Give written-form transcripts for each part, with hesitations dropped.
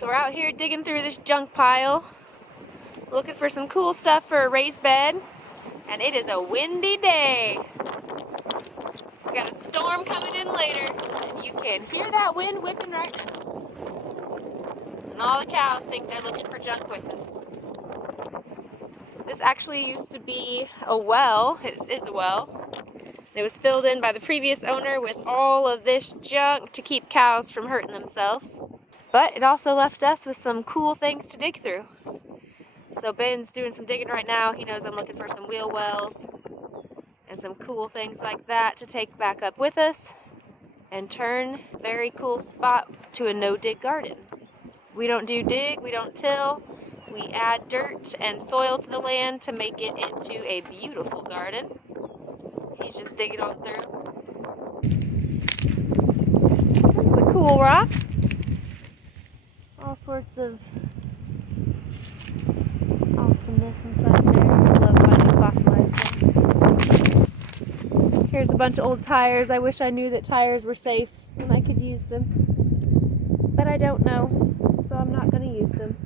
So we're out here digging through this junk pile, looking for some cool stuff for a raised bed, and it is a windy day. We got a storm coming in later, and you can hear that wind whipping right now. And all the cows think they're looking for junk with us. This actually used to be a well. It is a well. It was filled in by the previous owner with all of this junk to keep cows from hurting themselves. But it also left us with some cool things to dig through. So Ben's doing some digging right now. He knows I'm looking for some wheel wells and some cool things like that to take back up with us and turn a very cool spot to a no-dig garden. We don't do dig, we don't till. We add dirt and soil to the land to make it into a beautiful garden. He's just digging on through. This is a cool rock. All sorts of awesomeness inside there. I love finding fossilized things. Here's a bunch of old tires. I wish I knew that tires were safe and I could use them. But I don't know, so I'm not going to use them.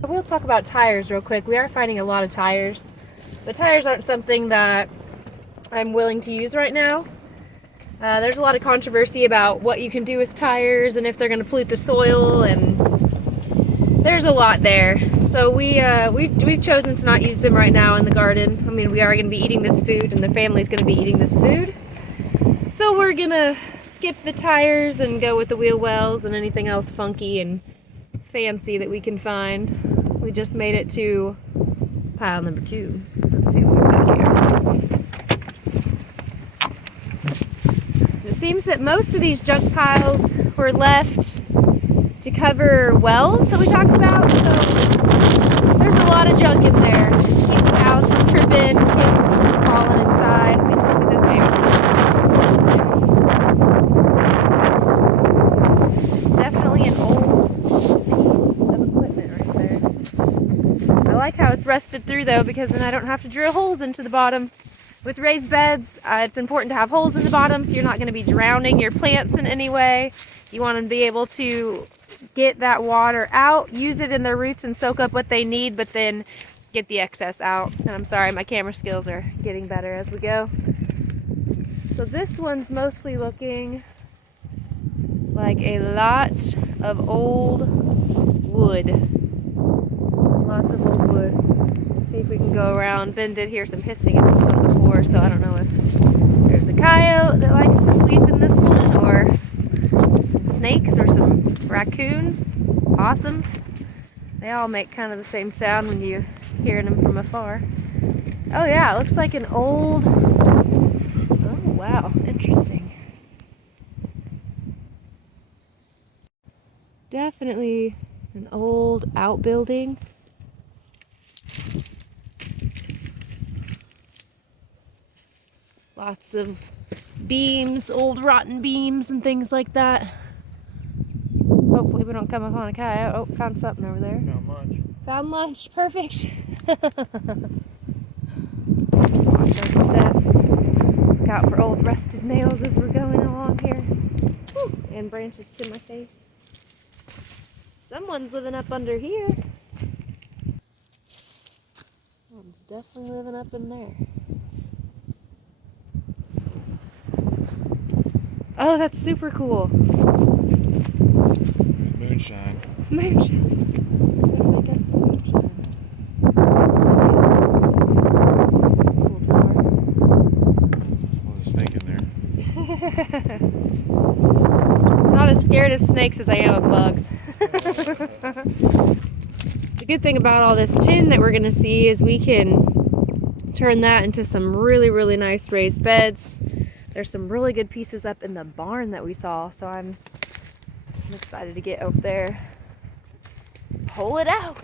We'll talk about tires real quick. We are finding a lot of tires. But tires aren't something that I'm willing to use right now. There's a lot of controversy about what you can do with tires and if they're going to pollute the soil, and there's a lot there. So we've chosen to not use them right now in the garden. I mean, we are going to be eating this food and the family's going to be eating this food. So we're going to skip the tires and go with the wheel wells and anything else funky and fancy that we can find. We just made it to pile number 2. Let's see what we've got here. It seems that most of these junk piles were left to cover wells that we talked about, so there's a lot of junk in there. Keep the cows from tripping, kids from falling inside. We think that definitely an old piece of equipment right there. I like how it's rusted through though, because then I don't have to drill holes into the bottom. With raised beds, it's important to have holes in the bottom so you're not going to be drowning your plants in any way. You want them to be able to get that water out, use it in their roots and soak up what they need, but then get the excess out. And I'm sorry, my camera skills are getting better as we go. So this one's mostly looking like a lot of old wood. Lots of old wood. Let's see if we can go around. Ben did hear some hissing in this one before, so I don't know if there's a coyote that likes to sleep in this one, or some snakes, or some raccoons, possums. They all make kind of the same sound when you're hearing them from afar. Oh yeah, it looks like an old... Oh wow, interesting. Definitely an old outbuilding. Lots of beams, old rotten beams and things like that. Hopefully we don't come upon a coyote. Oh, found something over there. Found lunch. Found lunch, perfect. Watch our step. Look out for old rusted nails as we're going along here. Whew. And branches to my face. Someone's living up under here. Someone's definitely living up in there. Oh, that's super cool. Moonshine. Moonshine. I guess moonshine. Cool tower. Oh, there's a snake in there. I'm not as scared of snakes as I am of bugs. The good thing about all this tin that we're going to see is we can turn that into some really, really nice raised beds. There's some really good pieces up in the barn that we saw, so I'm excited to get over there. Pull it out.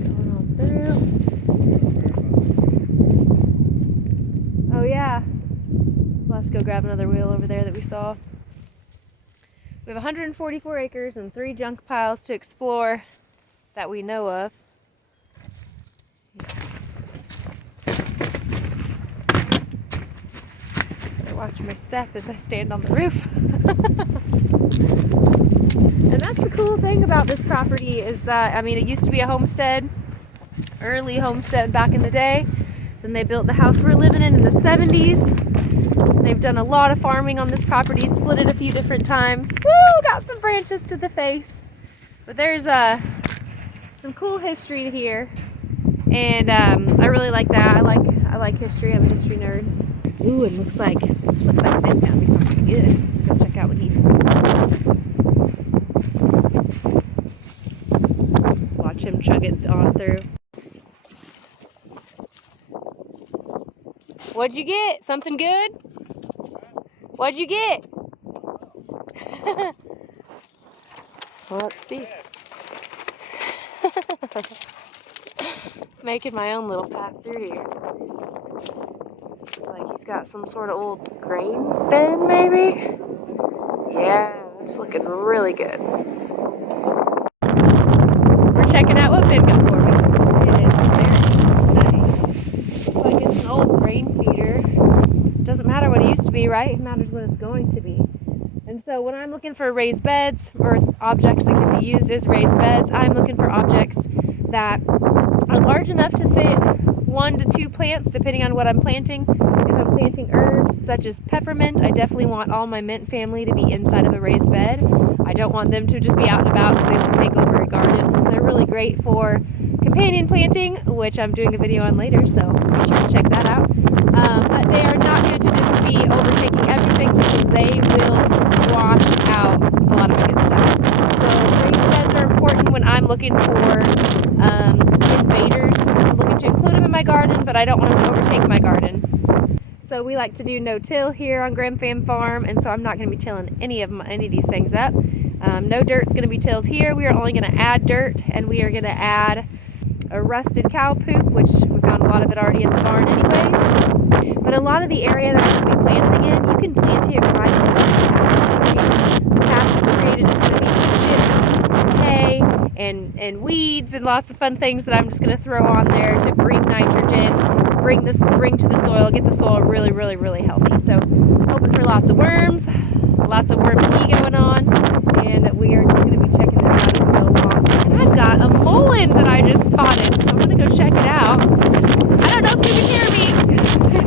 Going on through. Oh yeah. We'll have to go grab another wheel over there that we saw. We have 144 acres and 3 junk piles to explore that we know of. Better watch my step as I stand on the roof. And about this property is that, I mean, it used to be a homestead, early homestead back in the day. Then they built the house we're living in the 70s. They've done a lot of farming on this property, split it a few different times. Woo, got some branches to the face. But there's some cool history here. And I really like that. I like history. I'm a history nerd. Ooh, it looks like Ben found me something good. Let's go check out what he's. Let's watch him chug it on through. What'd you get? Something good? What'd you get? Well, let's see. Making my own little path through here. Looks like he's got some sort of old grain bin, maybe? Yeah, that's looking really good. We're checking out what Ben got for me. It is very nice. Looks like it's an old grain feeder. Doesn't matter what it used to be, right? It matters what it's going to be. And so when I'm looking for raised beds or objects that can be used as raised beds, I'm looking for objects that are large enough to fit 1 to 2 plants depending on what I'm planting. If I'm planting herbs such as peppermint, I definitely want all my mint family to be inside of a raised bed. I don't want them to just be out and about because they will take over a garden. They're really great for companion planting, which I'm doing a video on later, so be sure to check that out. But they are not good to just be overtaking everything because they will squash out a lot of my good stuff. So raised beds are important when I'm looking for invaders. I'm looking to include them in my garden, but I don't want them to overtake my garden. So we like to do no-till here on Graham Fam Farm, and so I'm not going to be tilling any of these things up. No dirt's going to be tilled here. We are only going to add dirt, and we are going to add a rusted cow poop, which we found a lot of it already in the barn anyways. But a lot of the area that I'm going to be planting in, you can plant it right in the path. The path that's created is going to be chips, hay, and weeds, and lots of fun things that I'm just going to throw on there to bring nitrogen, bring to the soil, get the soil really, really, really healthy. So hoping for lots of worms, lots of worm tea going on, and we are just going to be checking this out as we go along. And I've got a mullein that I just spotted, so I'm going to go check it out. I don't know if you can hear me.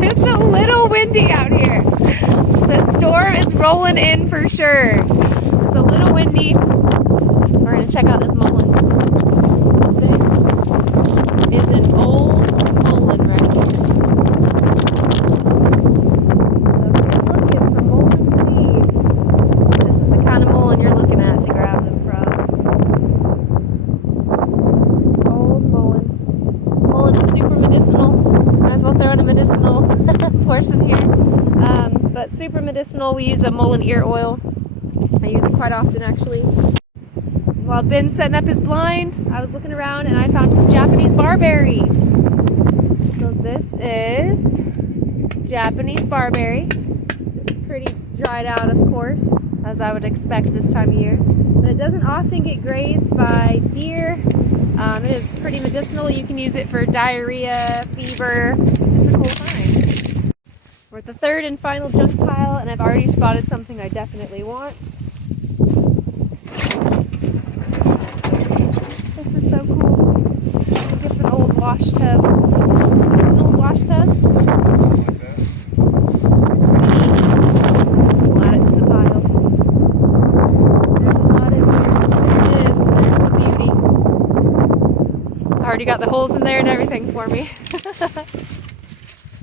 It's a little windy out here. The storm is rolling in for sure. It's a little windy. We're going to check out this mullein. This is an old mullein right here. So if you're looking for mullein seeds, this is the kind of mullein you're looking at to grab them from. Old mullein. Mullein is super medicinal. Might as well throw in a medicinal portion here. But super medicinal. We use a mullein ear oil. I use it quite often actually. While Ben's setting up his blind, I was looking around and I found some Japanese barberry. So this is Japanese barberry. It's pretty dried out, of course, as I would expect this time of year. But it doesn't often get grazed by deer. It is pretty medicinal. You can use it for diarrhea, fever. It's a cool find. We're at the third and final junk pile, and I've already spotted something I definitely want. This is so cool. I think it's an old wash tub. An old wash tub. We'll add it to the pile. There's a lot in here. There it is. There's the beauty. I already got the holes in there and everything for me.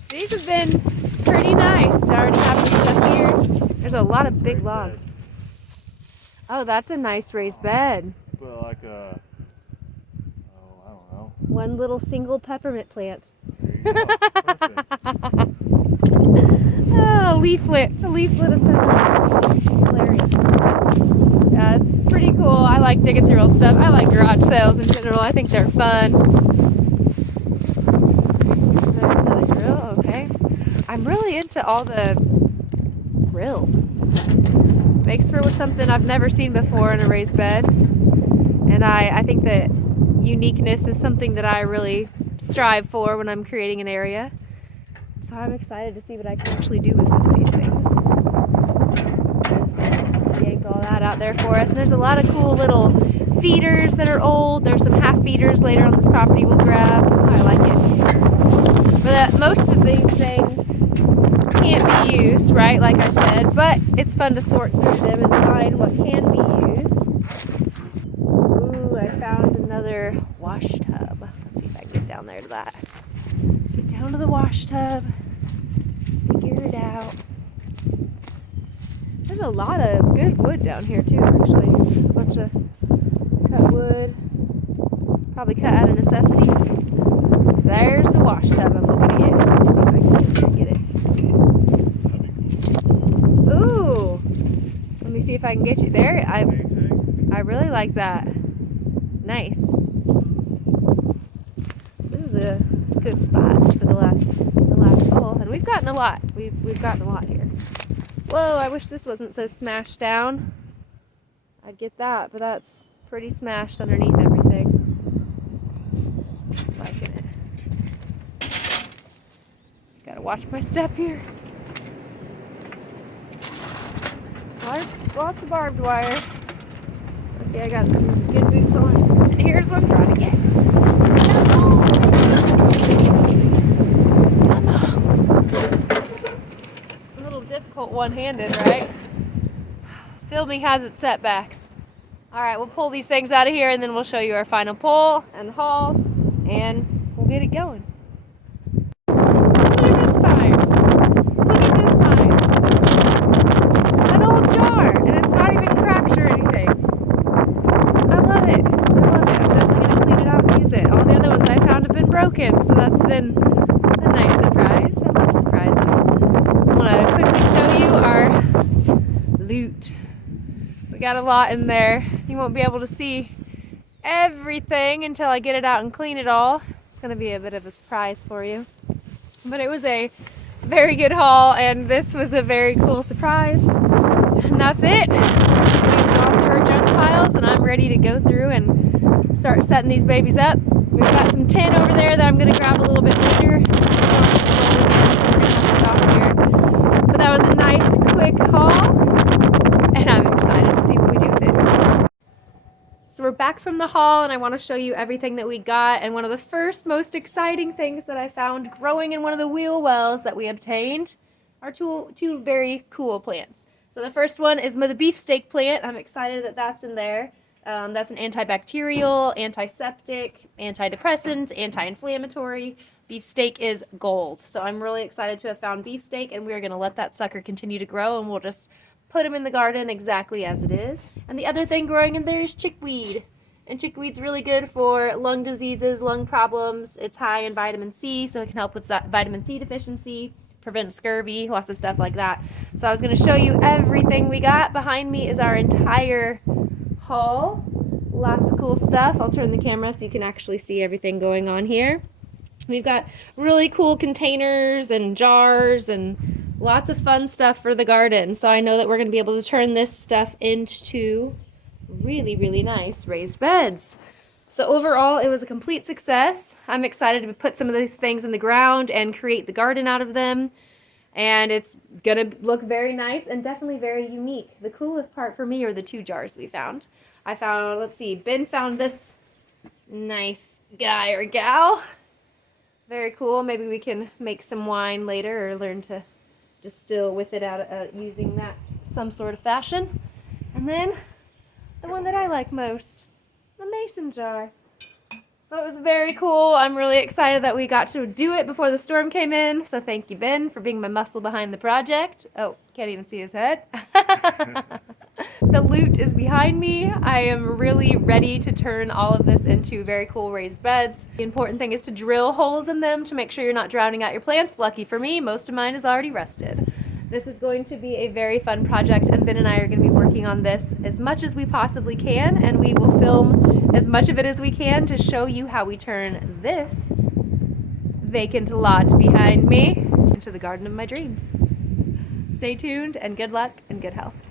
These have been pretty nice. I already have some stuff here. There's a lot of big logs. Oh, that's a nice raised bed. Well, like a, I don't know. One little single peppermint plant. There you go. Perfect. Oh, a leaflet of peppermint. Hilarious. Yeah, it's pretty cool. I like digging through old stuff. I like garage sales in general. I think they're fun. There's another grill. Okay. I'm really into all the grills. Makes for something I've never seen before in a raised bed. And I think that uniqueness is something that I really strive for when I'm creating an area. So I'm excited to see what I can actually do with some of these things. Yank all that out there for us. And there's a lot of cool little feeders that are old. There's some half feeders later on this property we'll grab. Oh, I like it. But most of these things can't be used, right? Like I said, but it's fun to sort through them and find what can be used. Ooh, I found another wash tub. Let's see if I can get down there to that. Get down to the wash tub. Figure it out. There's a lot of good wood down here too, actually. Just a bunch of cut wood. Probably cut out of necessity. There's the wash tub I'm looking at. Let's see if I can get it. Ooh! Let me see if I can get you there. I really like that. Nice. This is a good spot for the last hole, and we've gotten a lot. We've gotten a lot here. Whoa! I wish this wasn't so smashed down. I'd get that, but that's pretty smashed underneath everything. Liking it. Gotta watch my step here. Lots of barbed wire. Okay, I got some good boots on. And here's what I'm trying to get. Come on. A little difficult one-handed, right? Filming has its setbacks. Alright, we'll pull these things out of here and then we'll show you our final pull and haul and we'll get it going. Look at this find. Look at this find. An old jar, and it's not even cracked or anything. I love it. I love it. I'm definitely going to clean it out and use it. All the other ones I found have been broken, so that's been a nice surprise. I love surprises. I want to quickly show you our loot. We got a lot in there. You won't be able to see everything until I get it out and clean it all. It's going to be a bit of a surprise for you. But it was a very good haul, and this was a very cool surprise. And that's it. We've gone through our junk piles, and I'm ready to go through and start setting these babies up. We've got some tin over there that I'm going to grab a little bit later. But that was a nice, quick haul, and I'm excited to see what we do with it. So we're back from the haul, and I want to show you everything that we got. And one of the first most exciting things that I found growing in one of the wheel wells that we obtained are two very cool plants. So the first one is the beefsteak plant. I'm excited that that's in there. That's an antibacterial, antiseptic, antidepressant, anti-inflammatory. Beefsteak is gold. So I'm really excited to have found beefsteak, and we're going to let that sucker continue to grow, and we'll just put them in the garden exactly as it is. And the other thing growing in there is chickweed. And chickweed's really good for lung diseases, lung problems. It's high in vitamin C, so it can help with vitamin C deficiency, prevent scurvy, lots of stuff like that. So I was going to show you everything we got. Behind me is our entire haul. Lots of cool stuff. I'll turn the camera so you can actually see everything going on here. We've got really cool containers and jars and lots of fun stuff for the garden. So I know that we're going to be able to turn this stuff into really, really nice raised beds. So overall, it was a complete success. I'm excited to put some of these things in the ground and create the garden out of them. And it's going to look very nice and definitely very unique. The coolest part for me are the two jars we found. I found, let's see, Ben found this nice guy or gal. Very cool. Maybe we can make some wine later or learn to distill with it out using that some sort of fashion. And then the one that I like most, the mason jar. So it was very cool. I'm really excited that we got to do it before the storm came in. So thank you, Ben, for being my muscle behind the project. Oh, can't even see his head. The loot is behind me. I am really ready to turn all of this into very cool raised beds. The important thing is to drill holes in them to make sure you're not drowning out your plants. Lucky for me, most of mine is already rusted. This is going to be a very fun project, and Ben and I are going to be working on this as much as we possibly can, and we will film as much of it as we can to show you how we turn this vacant lot behind me into the garden of my dreams. Stay tuned, and good luck and good health.